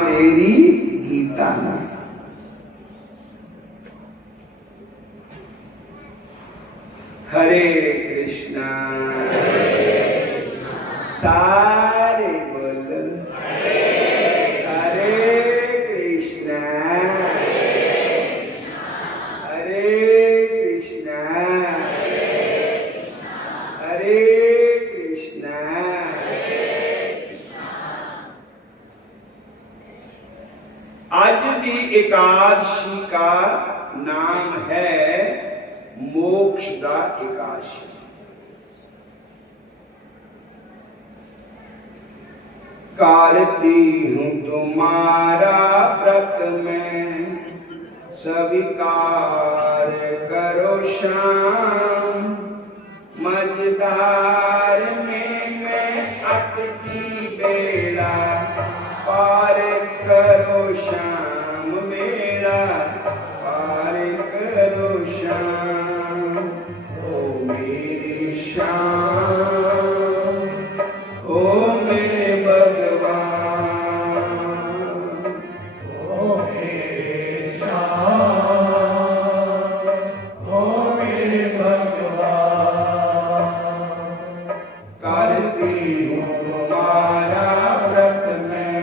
तेरी गीता में। हरे कृष्णा सारे बोल हरे कृष्णा हरे कृष्णा हरे कृष्णा। आज दी एकादशी का नाम है मोक्षदा एकादशी। करती हूँ तुम्हारा व्रत में स्वीकार करो शाम। मझधार में मैं अटकी बेड़ा पार करो शाम मेरा पार करो शाम। ओ मेरी शाम ओ मेरे भगवान ओ मेरे शाम ओ मेरे भगवान। करती हूँ तुम्हारा व्रत में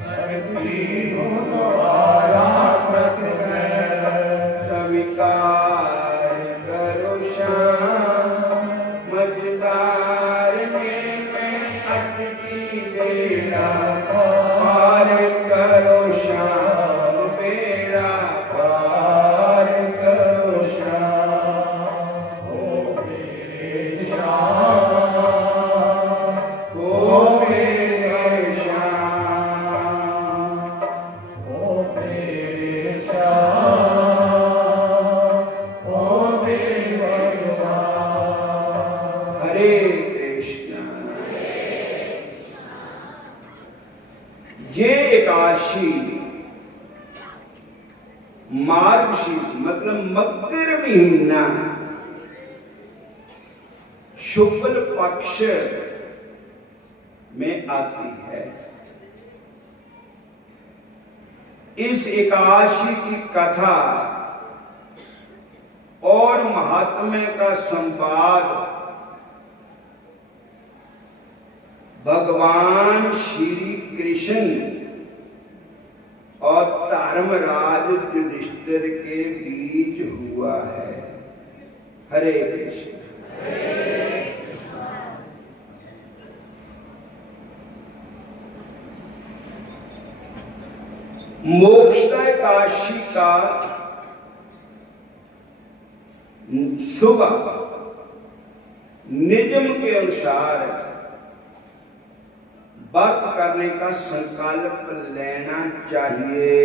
करती हूँ तुम्हारा व्रत में स्वीकार करो शाम। मझधार में मैं अटकी बेड़ा पार करो शाम बेड़ा पार करो शाम। ओ मेरे शाम ओ मेरे शाम ओ मेरे शाम ओ मेरे भगवान। हरे कृष्णा। ये एकादशी मार्गशीर मतलब मकर महीना शुक्ल पक्ष में आती है। इस एकादशी की कथा और महात्म्य का संवाद भगवान श्री कृष्ण और धर्मराज युधिष्ठिर के बीच हुआ है। हरे कृष्ण। मोक्षदा एकादशी का सुबह नियम के अनुसार व्रत करने का संकल्प लेना चाहिए।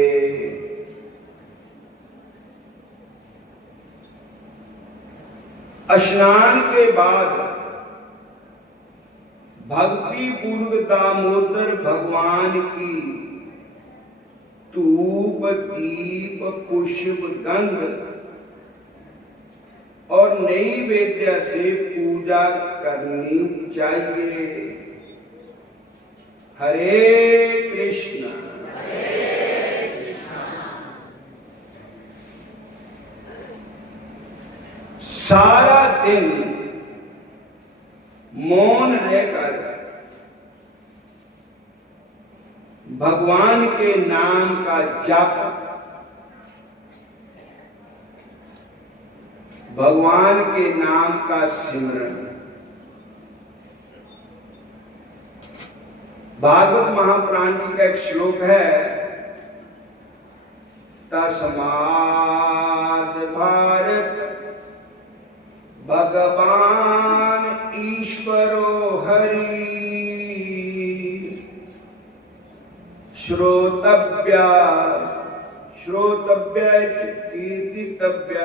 स्नान के बाद भक्ति पूर्वक दामोदर भगवान की धूप दीप पुष्प गंध और नैवेद्य से पूजा करनी चाहिए। हरे कृष्णा। सारा दिन मौन रहकर भगवान के नाम का जप भगवान के नाम का सिमरन। भागवत महापुराण जी का एक श्लोक है तस्मात् भारत भगवान ईश्वरो हरि श्रोतव्या श्रोतव्य कीर्तितव्य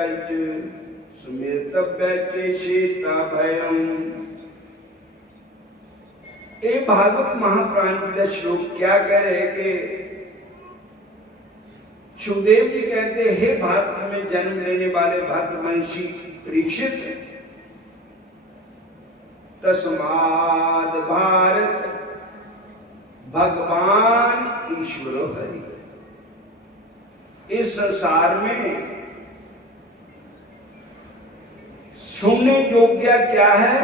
स्मृतव्य चेता भयम्। ये भागवत महापुराण जी का श्लोक क्या कह रहे हैं कि सुखदेव जी कहते हैं हे भारत में जन्म लेने वाले भरतवंशी परीक्षित तस्मात् भारत भगवान ईश्वरो हरि। इस संसार में सुनने योग्य क्या है?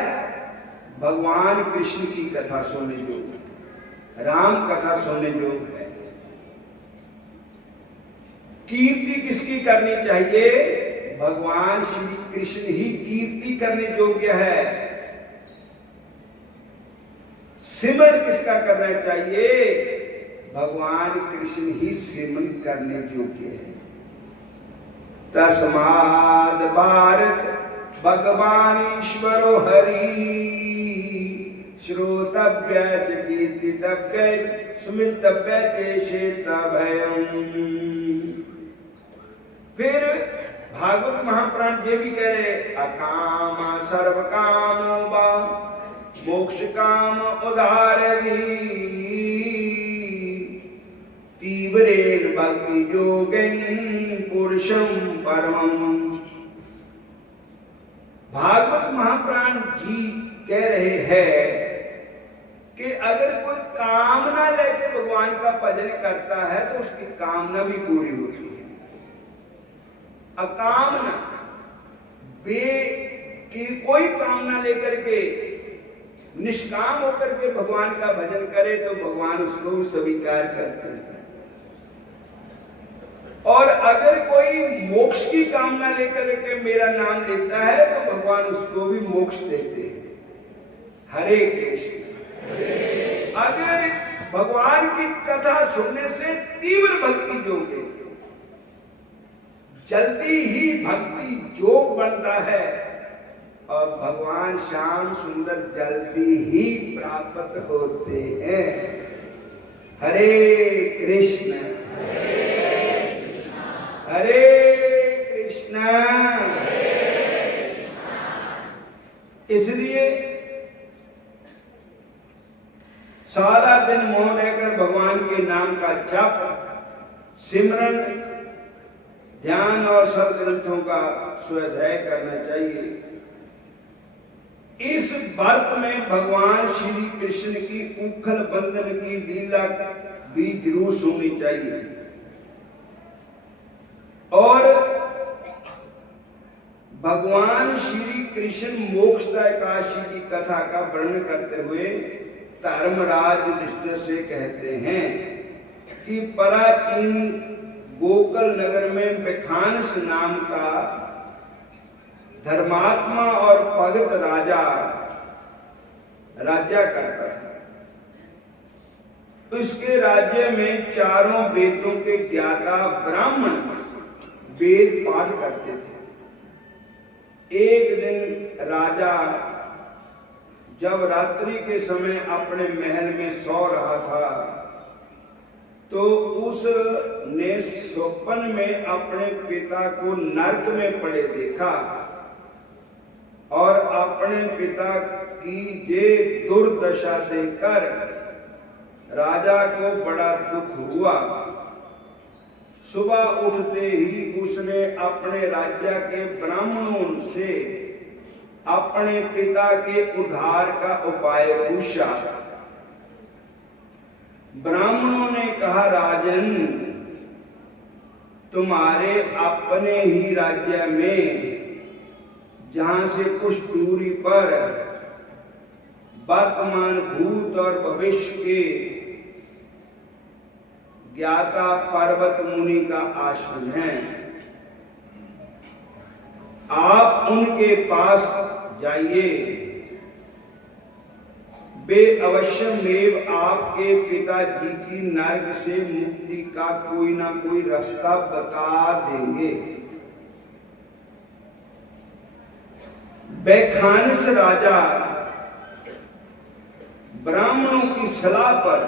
भगवान कृष्ण की कथा सुनने योग्य, राम कथा सुनने योग्य है। कीर्ति किसकी करनी चाहिए? भगवान श्री कृष्ण ही कीर्ति करने योग्य है। सिमरन किसका करना चाहिए? भगवान कृष्ण ही सिमरन करने योग्य है। तस्माद् भारत भगवान ईश्वरो हरि, श्रोतव्य च कीर्तितव्य स्मृतव्य चेतभयम्। फिर भागवत महापुराण ये भी कह रहे, अकाम सर्व कामो वा मोक्ष काम उदारधि, तीव्रेण भक्ति योगेन पुरुषं परमम्। भागवत महापुराण जी कह रहे हैं कि अगर कोई कामना लेकर भगवान का भजन करता है तो उसकी कामना भी पूरी होती है। अकामना कि कोई कामना लेकर के निष्काम होकर के भगवान का भजन करे तो भगवान उसको स्वीकार करते हैं। और अगर कोई मोक्ष की कामना लेकर के मेरा नाम लेता है तो भगवान उसको भी मोक्ष देते हैं। हरे कृष्ण। अगर भगवान की कथा सुनने से तीव्र भक्ति जोगे, जल्दी ही भक्ति जोग बनता है और भगवान श्याम सुंदर जल्दी ही प्राप्त होते हैं। हरे कृष्ण हरे कृष्ण। इसलिए सारा दिन मौन रहकर भगवान के नाम का जप, सिमरन, ध्यान और सब ग्रंथों का स्वाध्याय करना चाहिए। इस व्रत में भगवान श्री कृष्ण की उखल बंधन की लीला भी जरूर सुननी चाहिए। और भगवान श्री कृष्ण मोक्षदायक काशी की कथा का वर्णन करते हुए धर्मराज युधिष्ठिर से कहते हैं कि प्राचीन गोकुल नगर में विखानस नाम का धर्मात्मा और भगत राजा राज्य करता था। उसके राज्य में चारों वेदों के ज्ञाता ब्राह्मण वेद पाठ करते थे। एक दिन राजा जब रात्रि के समय अपने महल में सो रहा था तो उसने स्वप्न में अपने पिता को नरक में पड़े देखा और अपने पिता की ये दुर्दशा देखकर राजा को बड़ा दुख हुआ। सुबह उठते ही उसने अपने राज्य के ब्राह्मणों से अपने पिता के उद्धार का उपाय पूछा। ब्राह्मणों ने कहा, राजन, तुम्हारे अपने ही राज्य में जहां से कुछ दूरी पर वर्तमान भूत और भविष्य के ज्ञाता पर्वत मुनि का आश्रम है। आप उनके पास जाइए, वे अवश्यमेव आपके पिताजी की नरक से मुक्ति का कोई ना कोई रास्ता बता देंगे। विखानस राजा ब्राह्मणों की सलाह पर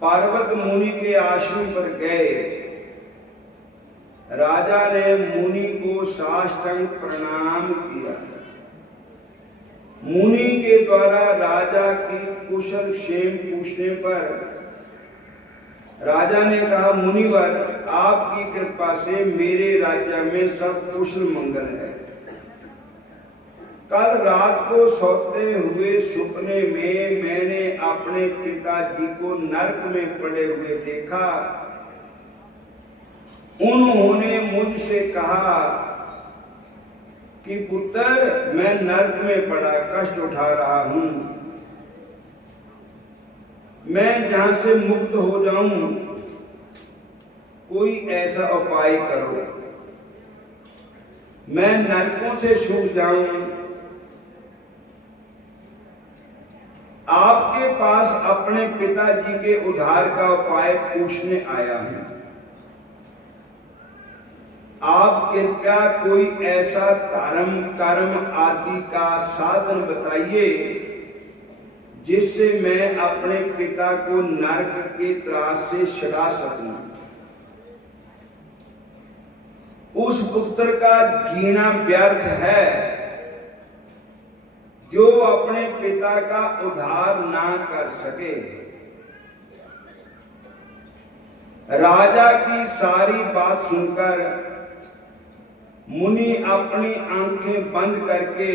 पर्वत मुनि के आश्रम पर गए। राजा ने मुनि को साष्टांग प्रणाम किया। मुनि के द्वारा राजा की कुशल क्षेम पूछने पर राजा ने कहा, मुनिवर, आपकी कृपा से मेरे राज्य में सब कुशल मंगल है। कल रात को सोते हुए सपने में मैंने अपने पिताजी को नरक में पड़े हुए देखा। उन्होंने मुझसे कहा कि पुत्र, मैं नरक में पड़ा कष्ट उठा रहा हूं, मैं जहां से मुक्त हो जाऊं, कोई ऐसा उपाय करो, मैं नरकों से छूट जाऊं। आपके पास अपने पिताजी के उद्धार का उपाय पूछने आया हूं। आप कृपया कोई ऐसा धर्म कर्म आदि का साधन बताइए जिससे मैं अपने पिता को नरक के त्रास से छुड़ा सकूं। उस पुत्र का जीना व्यर्थ है जो अपने पिता का उद्धार ना कर सके। राजा की सारी बात सुनकर मुनि अपनी आंखें बंद करके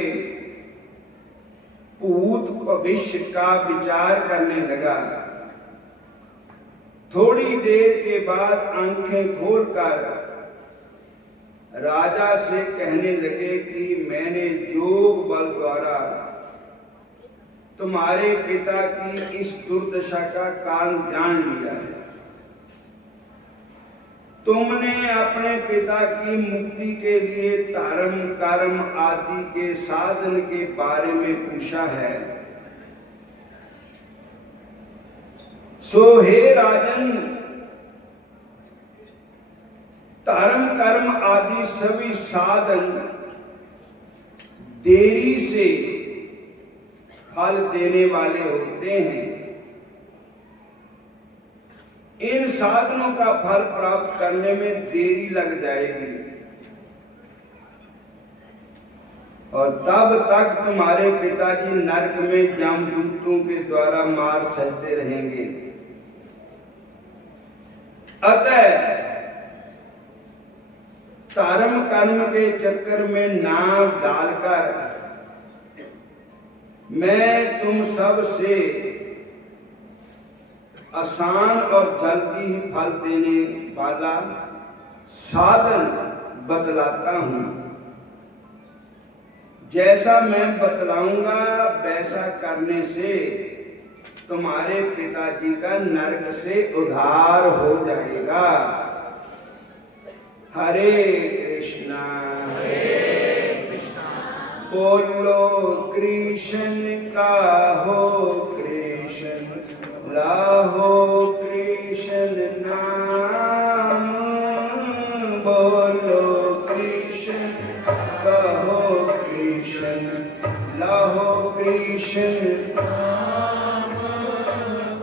भूत भविष्य का विचार करने लगा। थोड़ी देर के बाद आंखें खोलकर राजा से कहने लगे कि मैंने योग बल द्वारा तुम्हारे पिता की इस दुर्दशा का कारण जान लिया है। तुमने अपने पिता की मुक्ति के लिए धर्म कर्म आदि के साधन के बारे में पूछा है। सो हे राजन, धर्म कर्म आदि सभी साधन देरी से फल देने वाले होते हैं। इन साधनों का फल प्राप्त करने में देरी लग जाएगी और तब तक तुम्हारे पिताजी नरक में जमदूतों के द्वारा मार सहते रहेंगे। अतः धर्म कर्म के चक्कर में नाव डालकर मैं तुम सब से आसान और जल्दी ही फल देने वाला साधन बतलाता हूं। जैसा मैं बतलाऊंगा वैसा करने से तुम्हारे पिताजी का नरक से उद्धार हो जाएगा। हरे कृष्णा बोलो कृष्ण का हो कृष्ण लाहो कृष्ण नाम। बोलो कृष्ण कहो कृष्ण लाहो कृष्ण नाम।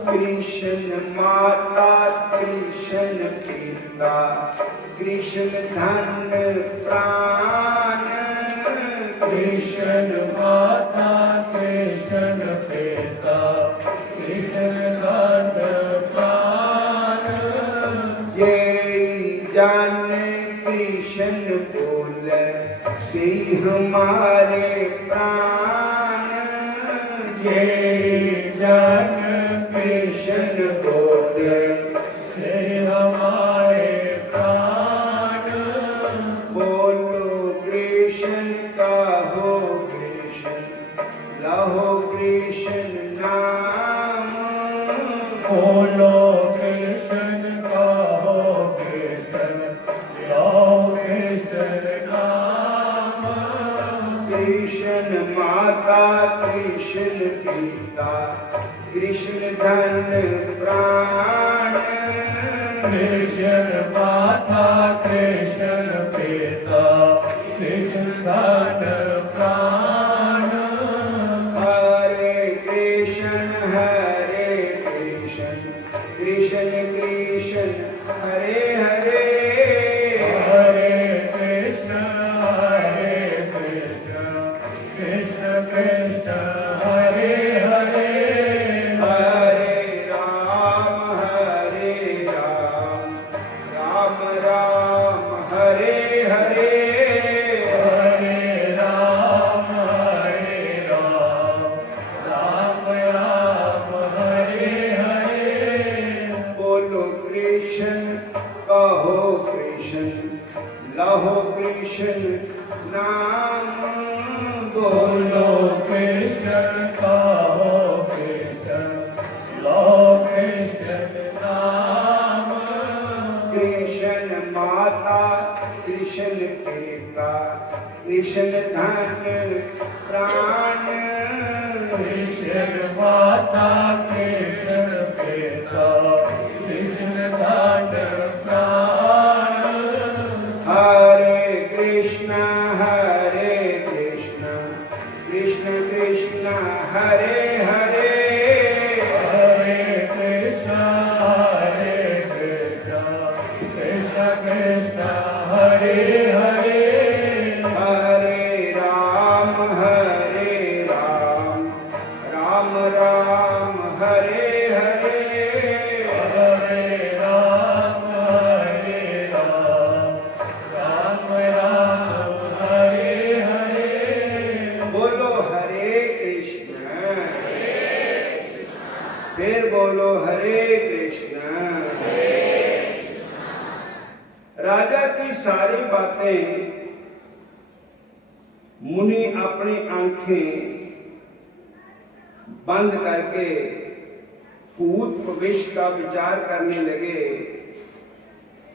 कृष्ण माता कृष्ण पिता कृष्ण धन प्राण। कृष्ण माता कृष्ण पिता कृष्ण धन प्राण। ये जान कृष्ण बोल से हमारे प्राण। ये जान कृष्ण बोल से हमारे प्राण। बोलो कृष्ण का हो कृष्ण लहो कृष्ण नाम। बोलो कृष्ण कहो कृष्ण लो कृष्ण नाम। कृष्ण माता कृष्ण पिता कृष्ण धन प्राण। कृष्ण माता कृष्ण पिता कृष्ण धन प्राण। हरे कृष्ण कृष्ण कृष्ण हरे हरे। हरे कृष्ण कृष्ण कृष्ण हरे हरे। हरे राम राम राम हरे हरे। हरे राम कृष्ण कहो कृष्ण लहो कृष्ण नाम बोलो कृष्ण कहो कृष्ण लो कृष्ण नाम। कृष्ण माता कृष्ण पिता कृष्ण धन प्राण। कृष्ण माता कृष्ण पिता कृष्ण धन प्राण। हरे कृष्ण कृष्ण कृष्ण हरे हरे। हरे कृष्ण कृष्ण कृष्ण हरे हरे। हरे राम राम राम हरे हरे। हरे राम राम राम हरे हरे। बोलो हरे कृष्ण फिर बोलो हरे कृष्ण। राजा की सारी बातें मुनि अपनी आंखें बंद करके भूत भविष्य का विचार करने लगे।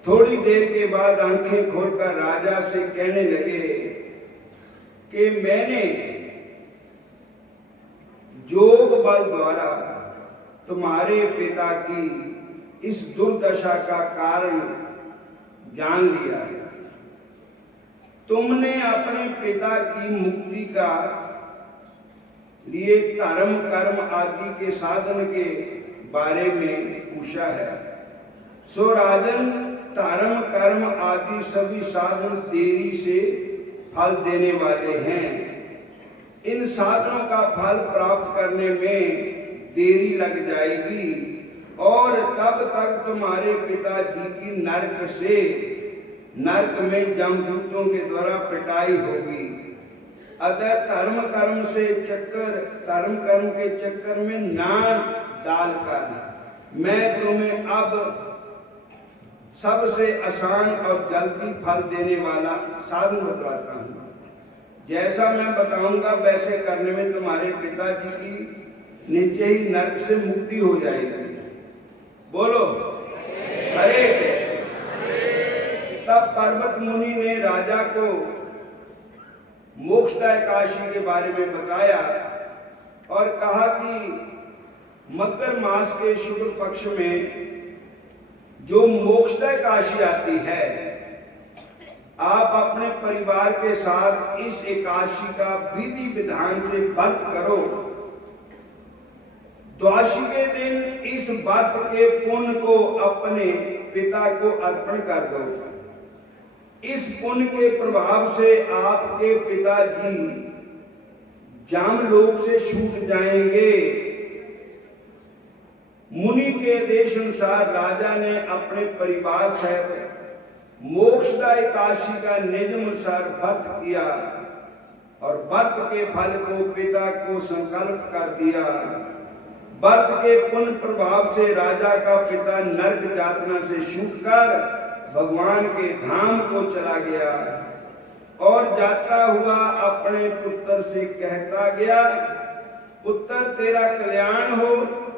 थोड़ी देर के बाद आंखें खोलकर राजा से कहने लगे कि मैंने योग बल द्वारा तुम्हारे पिता की इस दुर्दशा का कारण जान लिया है। तुमने अपने पिता की मुक्ति का लिए धर्म कर्म आदि के साधन के बारे में पूछा है। सो राजन, धर्म कर्म आदि सभी साधन देरी से फल देने वाले हैं। इन साधनों का फल प्राप्त करने में देरी लग जाएगी और तब तक तुम्हारे पिताजी की नरक में जमदूतों के द्वारा पिटाई होगी। अतः धर्म कर्म के चक्कर में ना डालकर मैं तुम्हें अब सबसे आसान और जल्दी फल देने वाला साधन बतलाता हूँ। जैसा मैं बताऊंगा वैसे करने में तुम्हारे पिताजी की नीचे ही नरक से मुक्ति हो जाएगी। बोलो हरे कृष्ण। तब पर्वत मुनि ने राजा को मोक्षदाय काशी के बारे में बताया और कहा कि मकर मास के शुक्ल पक्ष में जो मोक्षदाय काशी आती है, आप अपने परिवार के साथ इस एकादशी का विधि विधान से व्रत करो। द्वादशी के दिन इस व्रत के पुण्य को अपने पिता को अर्पण कर दो। इस पुण्य के प्रभाव से आपके पिताजी जामलोक से छूट जाएंगे। मुनि के आदेश अनुसार राजा ने अपने परिवार सहित मोक्षदाय काशी का नियम अनुसार व्रत किया और व्रत के फल को पिता को संकल्प कर दिया। व्रत के पुण्य प्रभाव से राजा का पिता नरक यातना से छूटकर भगवान के धाम को चला गया और जाता हुआ अपने पुत्र से कहता गया, पुत्र तेरा कल्याण हो,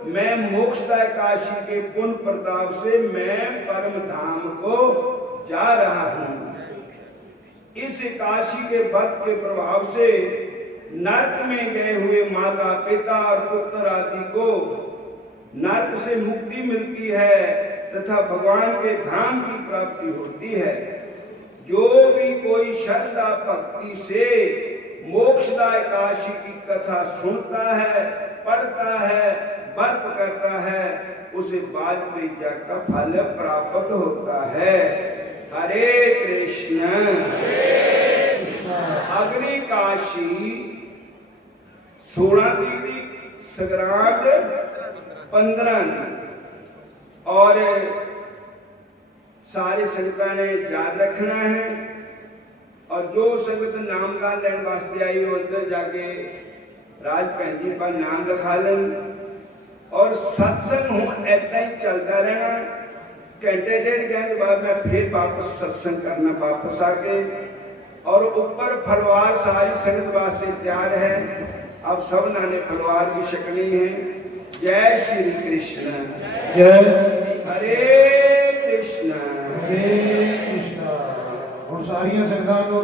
मैं मोक्षदाय काशी के पुण्य प्रताप से मैं परम धाम को जा रहा हूं। इस काशी के व्रत के प्रभाव से नरक में गए हुए माता पिता और पुत्र आदि को नरक से मुक्ति मिलती है तथा भगवान के धाम की प्राप्ति होती है। जो भी कोई श्रद्धा भक्ति से मोक्षदाय काशी की कथा सुनता है, पढ़ता है, व्रत करता है, उसे वाजपेयी यज्ञ का फल प्राप्त होता है। हरे कृष्ण। अग्नि काशी 16 दीदी संक्रांत 15 दी और सारी संगत ने याद रखना है और जो संगत नामदान लेने वास्ते आई वो अंदर जाके राज भैन जी पर नाम लिखा लें और सत्संग हो ऐसा ही चलता रहना। घंटे डेढ़ घंटे बाद मैं फिर वापस सत्संग करना वापस आके और ऊपर फलवार सारी संगत वास्ते तैयार है। अब सब नाने फलवार भी छकनी है। जय श्री कृष्ण। जय हरे कृष्ण। हरे कृष्णा। ਹੁਣ ਸਾਰੀਆਂ ਸੰਗਤਾਂ ਨੂੰ